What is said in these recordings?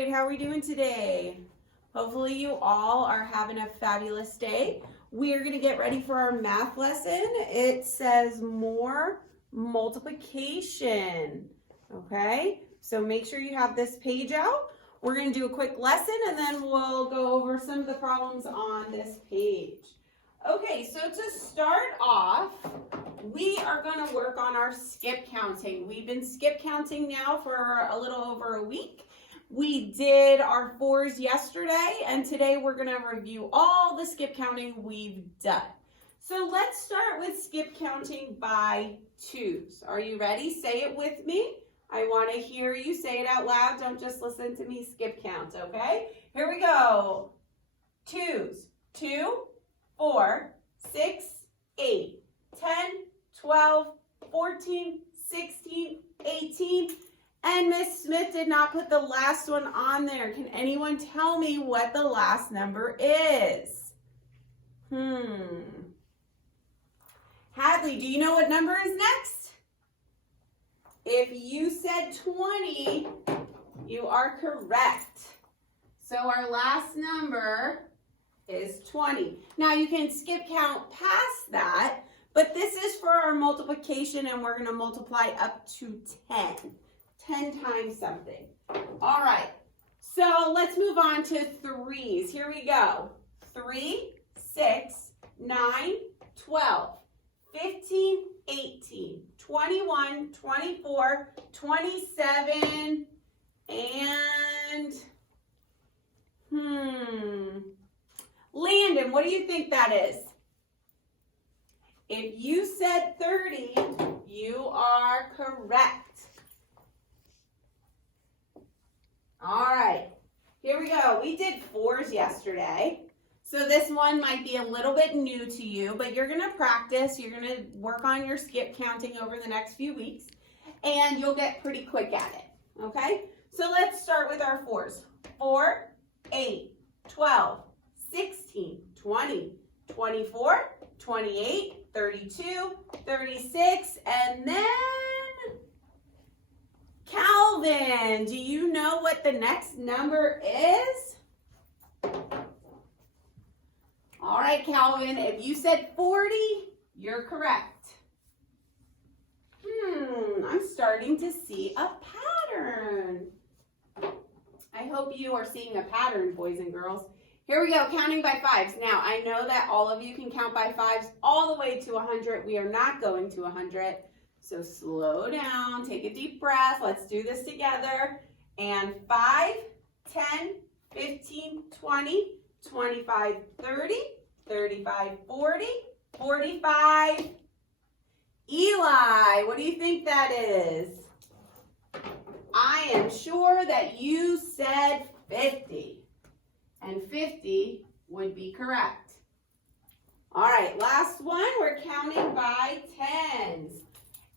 grade. How are we doing today? Hopefully you all are having a fabulous day. We are going to get ready for our math lesson. It says more multiplication. Okay, so make sure you have this page out. We're going to do a quick lesson and then we'll go over some of the problems on this page. Okay, so to start off, we are going to work on our skip counting. We've been skip counting now for a little over a week. We did our fours yesterday, and today we're going to review all the skip counting we've done. So let's start with skip counting by twos. Are you ready? Say it with me. I want to hear you say it out loud. Don't just listen to me skip count, okay? Here we go. Twos. 2, 4, 6, 8, 10, 12, 14, 16, 18, and Miss Smith did not put the last one on there. Can anyone tell me what the last number is? Hadley, do you know what number is next? If you said 20, you are correct. So our last number is 20. Now you can skip count past that, but this is for our multiplication and we're going to multiply up to 10. 10 times something. All right, so let's move on to threes. Here we go. 3, 6, 9, 12, 15, 18, 21, 24, 27, and Landon, what do you think that is? If you said 30, you are correct. All right, here we go. We did fours yesterday. So this one might be a little bit new to you, but you're going to practice. You're going to work on your skip counting over the next few weeks, and you'll get pretty quick at it, okay? So let's start with our fours. 4, 8, 12, 16, 20, 24, 28, 32, 36, and then Calvin, do you know what the next number is? All right, Calvin, if you said 40, you're correct. I'm starting to see a pattern. I hope you are seeing a pattern, boys and girls. Here we go, counting by fives. Now, I know that all of you can count by fives all the way to 100. We are not going to 100. So slow down, take a deep breath. Let's do this together. And 5, 10, 15, 20, 25, 30, 35, 40, 45. Eli, what do you think that is? I am sure that you said 50. And 50 would be correct. All right, last one. We're counting by tens.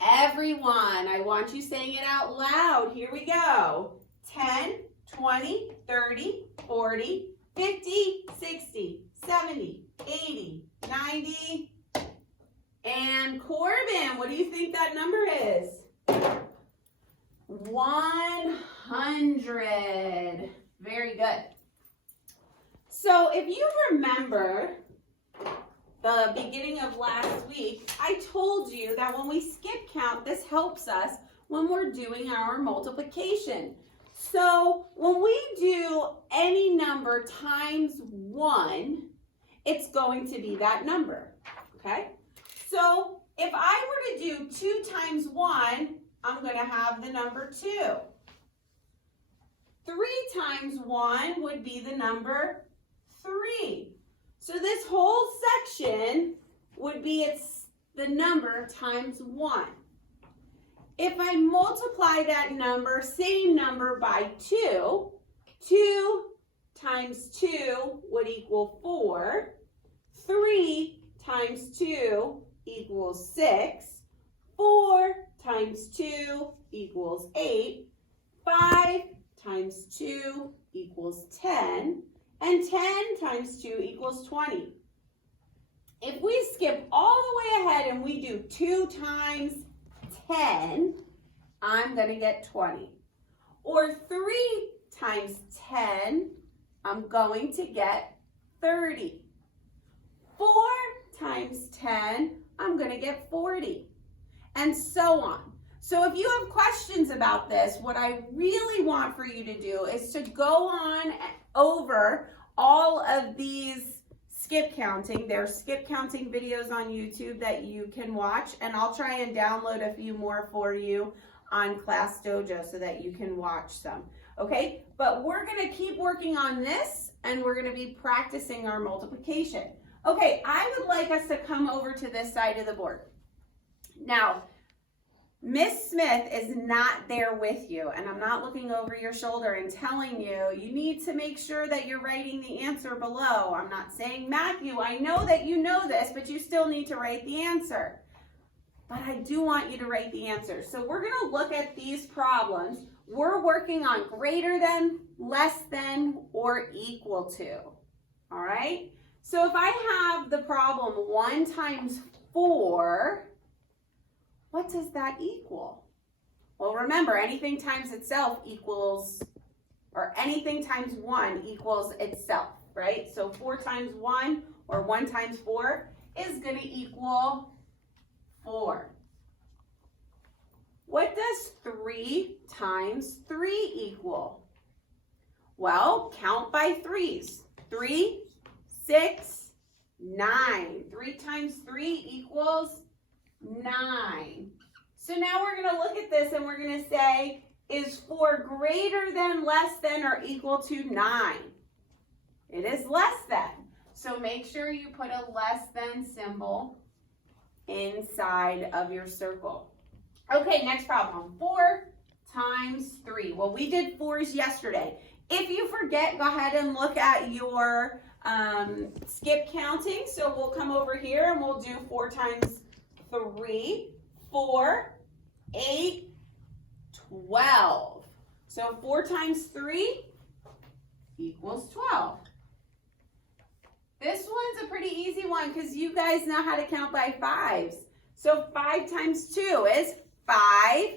Everyone, I want you saying it out loud. Here we go. 10, 20, 30, 40, 50, 60, 70, 80, 90. And Corbin, what do you think that number is? 100. Very good. So if you remember the beginning of last week, I told you that when we skip count, this helps us when we're doing our multiplication. So when we do any number times 1, it's going to be that number, okay? So if I were to do 2 times 1, I'm going to have the number 2. 3 times 1 would be the number 3. So this whole section would be the number times 1. If I multiply that number, same number, by 2, 2 times 2 would equal 4. 3 times 2 equals 6. 4 times 2 equals 8. 5 times 2 equals 10. And 10 times 2 equals 20. If we skip all the way ahead and we do 2 times 10, I'm going to get 20. Or 3 times 10, I'm going to get 30. 4 times 10, I'm going to get 40. And so on. So if you have questions about this, what I really want for you to do is to go on over all of these skip counting. There's skip counting videos on YouTube that you can watch, and I'll try and download a few more for you on Class Dojo so that you can watch them. Okay, but we're going to keep working on this, and we're going to be practicing our multiplication. Okay, I would like us to come over to this side of the board. Now, Miss Smith is not there with you, and I'm not looking over your shoulder and telling you, you need to make sure that you're writing the answer below. I'm not saying, Matthew, I know that you know this, but you still need to write the answer. But I do want you to write the answer. So we're going to look at these problems. We're working on greater than, less than, or equal to. All right? So if I have the problem 1 times 4, what does that equal? Well, remember, anything times itself equals, or anything times 1 equals itself, right? So 4 times 1, or 1 times 4, is going to equal 4. What does 3 times 3 equal? Well, count by 3s. 3, 6, 9. 3 times 3 equals 9. So now we're going to look at this and we're going to say, is 4 greater than, less than, or equal to 9? It is less than. So make sure you put a less than symbol inside of your circle. Okay, next problem. 4 times 3. Well, we did 4s yesterday. If you forget, go ahead and look at your skip counting. So we'll come over here and we'll do 4 times 3, 4, 8, 12. So 4 times 3 equals 12. This one's a pretty easy one because you guys know how to count by 5s. So 5 times 2 is 5.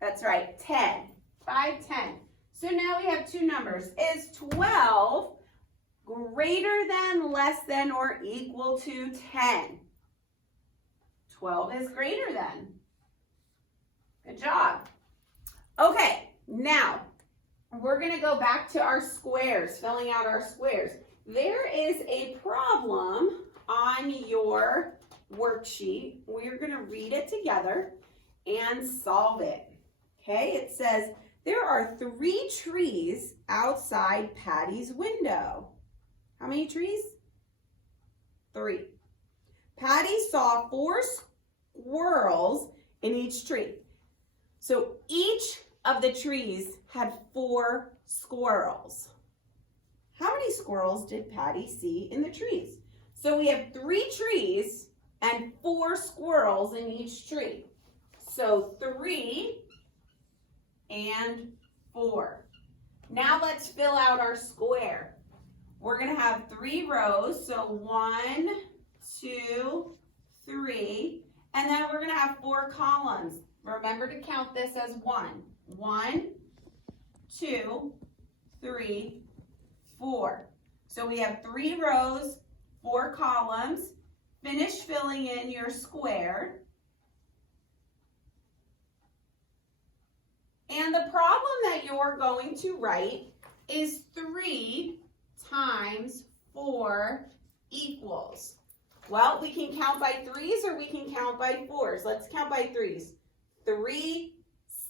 That's right, 10. 5, 10. So now we have 2 numbers. Is 12 greater than, less than, or equal to 10? 12 is greater than. Good job. Okay, now we're going to go back to our squares, filling out our squares. There is a problem on your worksheet. We're going to read it together and solve it. Okay, it says, there are 3 trees outside Patty's window. How many trees? 3. Patty saw 4 squirrels in each tree. So each of the trees had 4 squirrels. How many squirrels did Patty see in the trees? So we have 3 trees and 4 squirrels in each tree. So 3 and 4. Now let's fill out our square. We're going to have 3 rows. So 1, 2, 3. And then we're going to have 4 columns. Remember to count this as 1. 1, 2, 3, 4. So we have 3 rows, 4 columns. Finish filling in your square. And the problem that you're going to write is 3 times 4 equals. Well, we can count by 3s or we can count by 4s. Let's count by 3s. 3,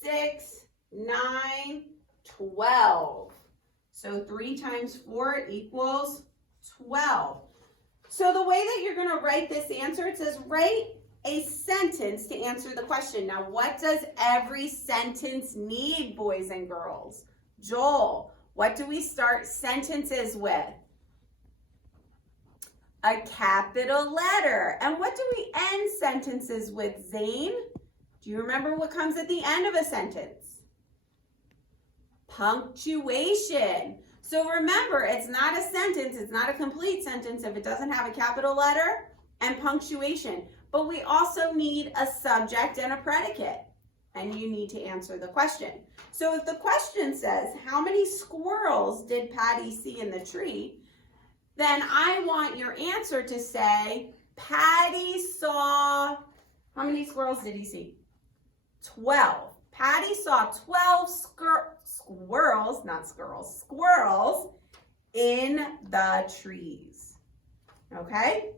6, 9, 12. So 3 times 4 equals 12. So the way that you're going to write this answer, it says write a sentence to answer the question. Now, what does every sentence need, boys and girls? Joel, what do we start sentences with? A capital letter. And what do we end sentences with, Zane? Do you remember what comes at the end of a sentence? Punctuation. So remember, it's not a sentence, it's not a complete sentence if it doesn't have a capital letter and punctuation. But we also need a subject and a predicate. and you need to answer the question. So if the question says, how many squirrels did Patty see in the tree? Then I want your answer to say, Patty saw, how many squirrels did he see? 12. Patty saw 12 squirrels in the trees. Okay?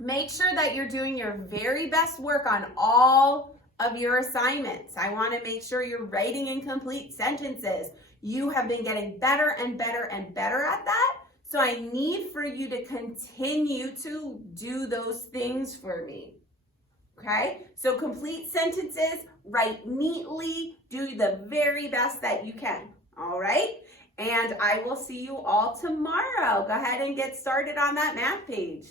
Make sure that you're doing your very best work on all of your assignments. I want to make sure you're writing in complete sentences. You have been getting better and better and better at that. So I need for you to continue to do those things for me. Okay? So complete sentences, write neatly, do the very best that you can. All right? And I will see you all tomorrow. Go ahead and get started on that math page.